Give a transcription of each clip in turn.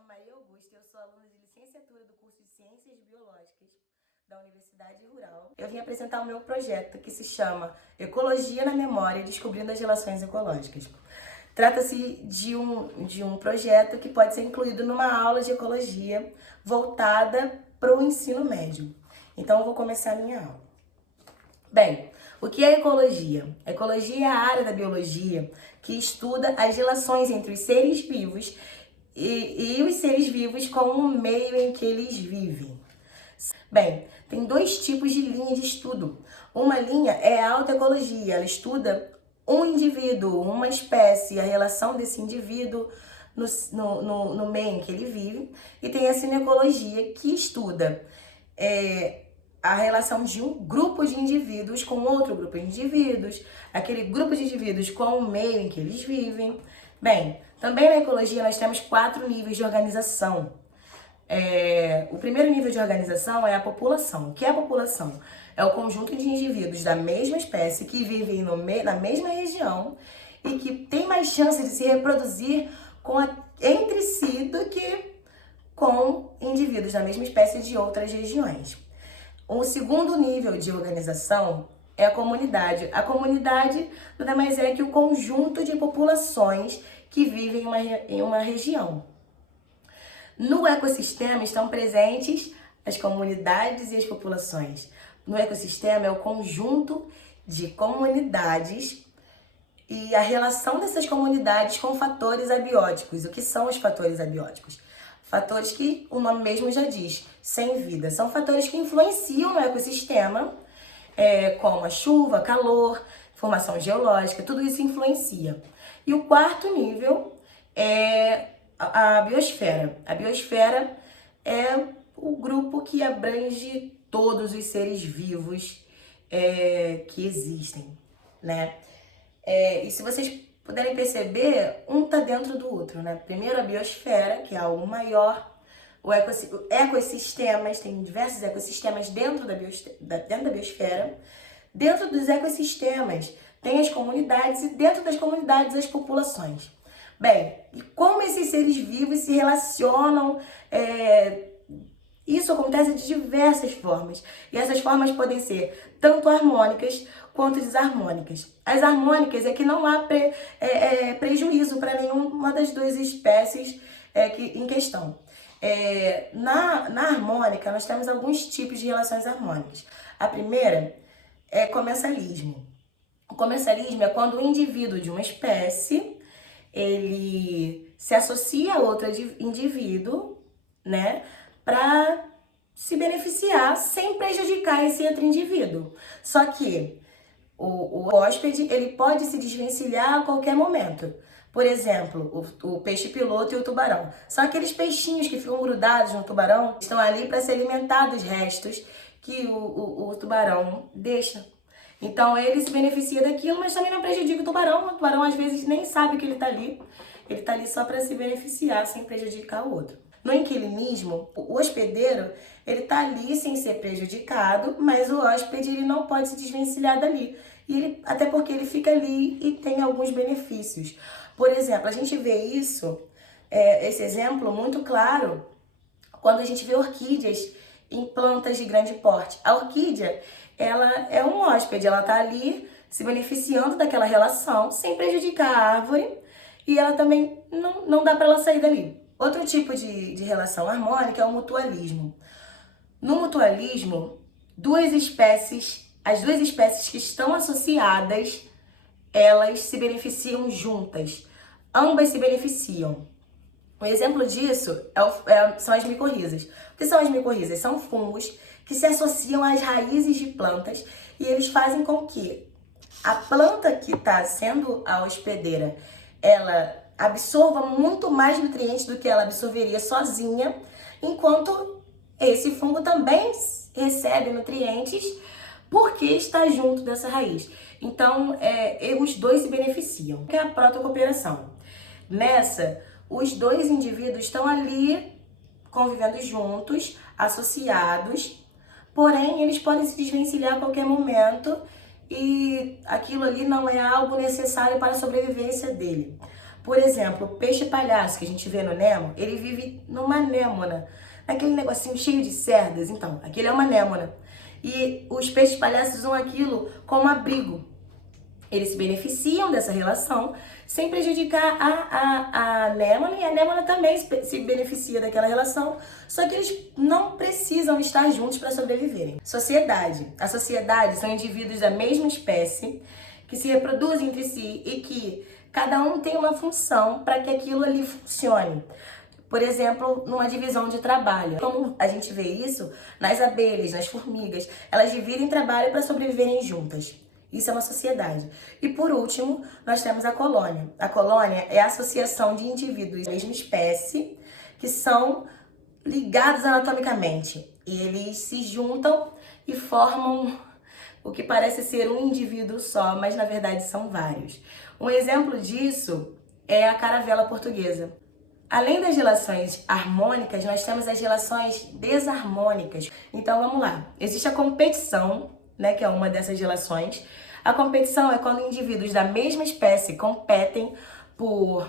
chamo Maria Augusta, eu sou aluna de licenciatura do curso de Ciências Biológicas da Universidade Rural. Eu vim apresentar o meu projeto, que se chama Ecologia na Memória, Descobrindo as Relações Ecológicas. Trata-se de um projeto que pode ser incluído numa aula de ecologia voltada para o ensino médio. Então, eu vou começar a minha aula. Bem, o que é ecologia? Ecologia é a área da biologia que estuda as relações entre os seres vivos e os seres vivos com o meio em que eles vivem. Bem, tem dois tipos de linha de estudo. Uma linha é a autoecologia, ela estuda um indivíduo, uma espécie, a relação desse indivíduo no meio em que ele vive. E tem a cinecologia, que estuda a relação de um grupo de indivíduos com outro grupo de indivíduos, aquele grupo de indivíduos com o meio em que eles vivem. Bem, também na ecologia nós temos 4 níveis de organização. O primeiro nível de organização é a população. O que é a população? É o conjunto de indivíduos da mesma espécie que vivem na mesma região e que tem mais chance de se reproduzir entre si do que com indivíduos da mesma espécie de outras regiões. O segundo nível de organização é a comunidade. A comunidade nada mais é que o conjunto de populações que vivem em uma região. No ecossistema estão presentes as comunidades e as populações. No ecossistema é o conjunto de comunidades e a relação dessas comunidades com fatores abióticos. O que são os fatores abióticos? Fatores que o nome mesmo já diz, sem vida. São fatores que influenciam no ecossistema, como a chuva, calor, formação geológica, tudo isso influencia. E o quarto nível é a biosfera. A biosfera é o grupo que abrange todos os seres vivos que existem, né? E se vocês puderem perceber, um tá dentro do outro, né? Primeiro a biosfera, que é algo maior, ecossistemas, tem diversos ecossistemas dentro da biosfera. Dentro dos ecossistemas tem as comunidades e dentro das comunidades as populações. Bem, e como esses seres vivos se relacionam? Isso acontece de diversas formas. E essas formas podem ser tanto harmônicas quanto desarmônicas. As harmônicas é que não há prejuízo para nenhuma das duas espécies em questão. Na harmônica, nós temos alguns tipos de relações harmônicas. A primeira é comensalismo. O comensalismo é quando o indivíduo de uma espécie ele se associa a outro indivíduo, né, para se beneficiar sem prejudicar esse outro indivíduo. Só que o hóspede ele pode se desvencilhar a qualquer momento. Por exemplo, o peixe-piloto e o tubarão. São aqueles peixinhos que ficam grudados no tubarão, estão ali para se alimentar dos restos que o tubarão deixa. Então ele se beneficia daquilo, mas também não prejudica o tubarão. O tubarão às vezes nem sabe que ele tá ali só para se beneficiar sem prejudicar o outro. No inquilinismo, o hospedeiro ele tá ali sem ser prejudicado, mas o hóspede ele não pode se desvencilhar dali. Até porque ele fica ali e tem alguns benefícios. Por exemplo, a gente vê esse exemplo muito claro quando a gente vê orquídeas em plantas de grande porte. A orquídea, ela é um hóspede, ela tá ali se beneficiando daquela relação sem prejudicar a árvore e ela também não dá para ela sair dali. Outro tipo de relação harmônica é o mutualismo. No mutualismo, as duas espécies que estão associadas, elas se beneficiam juntas. Ambas se beneficiam. Um exemplo disso são as micorrizas. O que são as micorrizas? São fungos que se associam às raízes de plantas e eles fazem com que a planta que está sendo a hospedeira, ela absorva muito mais nutrientes do que ela absorveria sozinha, enquanto esse fungo também recebe nutrientes porque está junto dessa raiz. Então, os dois se beneficiam. O que é a protocooperação? Nessa, os dois indivíduos estão ali convivendo juntos, associados, porém eles podem se desvencilhar a qualquer momento e aquilo ali não é algo necessário para a sobrevivência dele. Por exemplo, o peixe palhaço que a gente vê no Nemo, ele vive numa anêmona, naquele negocinho cheio de cerdas. Então, aquele é uma anêmona. E os peixes palhaços usam aquilo como abrigo. Eles se beneficiam dessa relação sem prejudicar a anêmona, e a anêmona também se beneficia daquela relação, só que eles não precisam estar juntos para sobreviverem. Sociedade. A sociedade são indivíduos da mesma espécie que se reproduzem entre si e que cada um tem uma função para que aquilo ali funcione. Por exemplo, numa divisão de trabalho. Como a gente vê isso nas abelhas, nas formigas, elas dividem trabalho para sobreviverem juntas. Isso é uma sociedade. E por último, nós temos a colônia. A colônia é a associação de indivíduos da mesma espécie que são ligados anatomicamente. E eles se juntam e formam o que parece ser um indivíduo só, mas na verdade são vários. Um exemplo disso é a caravela portuguesa. Além das relações harmônicas, nós temos as relações desarmônicas. Então vamos lá. Existe a competição, né, que é uma dessas relações. A competição é quando indivíduos da mesma espécie competem por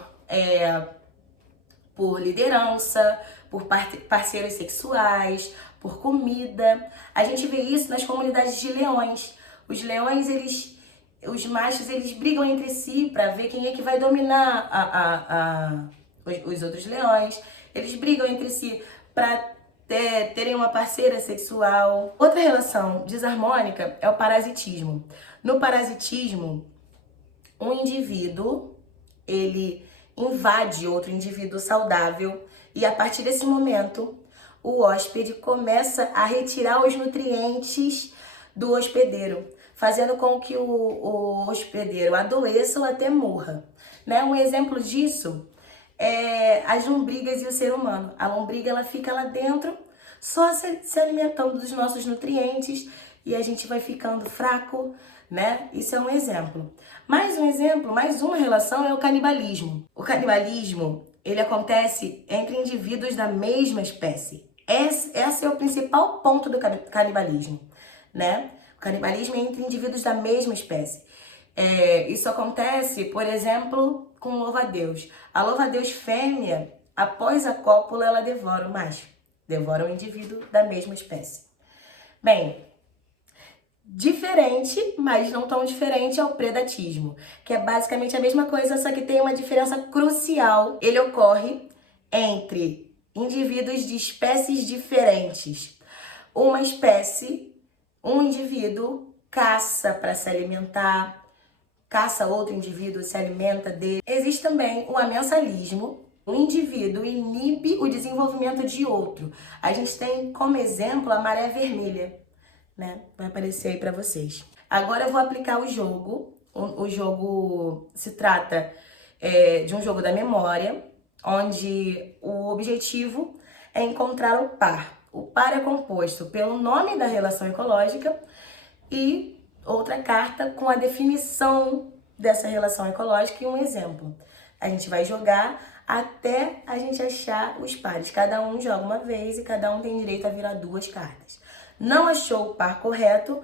liderança, por parceiros sexuais, por comida. A gente vê isso nas comunidades de leões. Os leões, os machos, eles brigam entre si para ver quem é que vai dominar os outros leões. Eles brigam entre si para terem uma parceira sexual. Outra relação desarmônica é o parasitismo. No parasitismo, um indivíduo, ele invade outro indivíduo saudável e a partir desse momento, o hóspede começa a retirar os nutrientes do hospedeiro, fazendo com que o hospedeiro adoeça ou até morra. Né? Um exemplo disso é as lombrigas e o ser humano. A lombriga, ela fica lá dentro só se alimentando dos nossos nutrientes e a gente vai ficando fraco, né? Isso é um exemplo. Mais um exemplo, mais uma relação é o canibalismo. O canibalismo, ele acontece entre indivíduos da mesma espécie. Esse é o principal ponto do canibalismo, né? O canibalismo é entre indivíduos da mesma espécie. Isso acontece, por exemplo, com louva-a-Deus. A louva-a-Deus fêmea, após a cópula, ela devora o macho. Devora o indivíduo da mesma espécie. Bem, diferente, mas não tão diferente, é o predatismo, que é basicamente a mesma coisa, só que tem uma diferença crucial. Ele ocorre entre indivíduos de espécies diferentes. Uma espécie, um indivíduo caça para se alimentar, caça outro indivíduo, se alimenta dele. Existe também o amensalismo. Um indivíduo inibe o desenvolvimento de outro. A gente tem como exemplo a maré vermelha, né? Vai aparecer aí para vocês. Agora eu vou aplicar o jogo. O jogo se trata de um jogo da memória, onde o objetivo é encontrar o par. O par é composto pelo nome da relação ecológica e outra carta com a definição dessa relação ecológica e um exemplo. A gente vai jogar até a gente achar os pares. Cada um joga uma vez e cada um tem direito a virar 2 cartas. Não achou o par correto,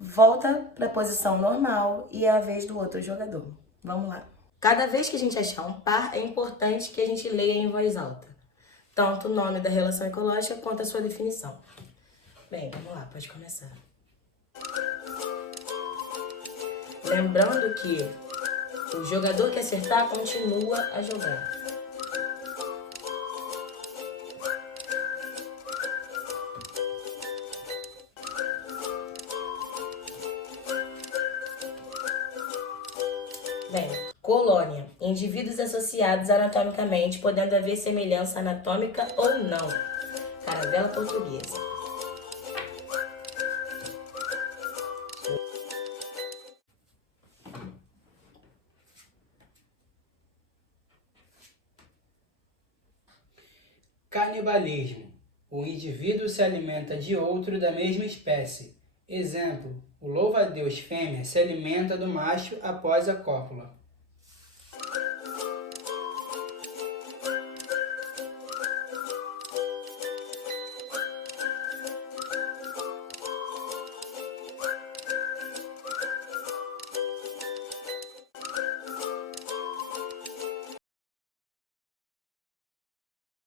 volta para a posição normal e é a vez do outro jogador. Vamos lá. Cada vez que a gente achar um par, é importante que a gente leia em voz alta, tanto o nome da relação ecológica quanto a sua definição. Bem, vamos lá, pode começar. Lembrando que o jogador que acertar continua a jogar. Bem, colônia. Indivíduos associados anatomicamente, podendo haver semelhança anatômica ou não. Caravela portuguesa. Canibalismo. O indivíduo se alimenta de outro da mesma espécie. Exemplo, o louva-a-Deus fêmea se alimenta do macho após a cópula.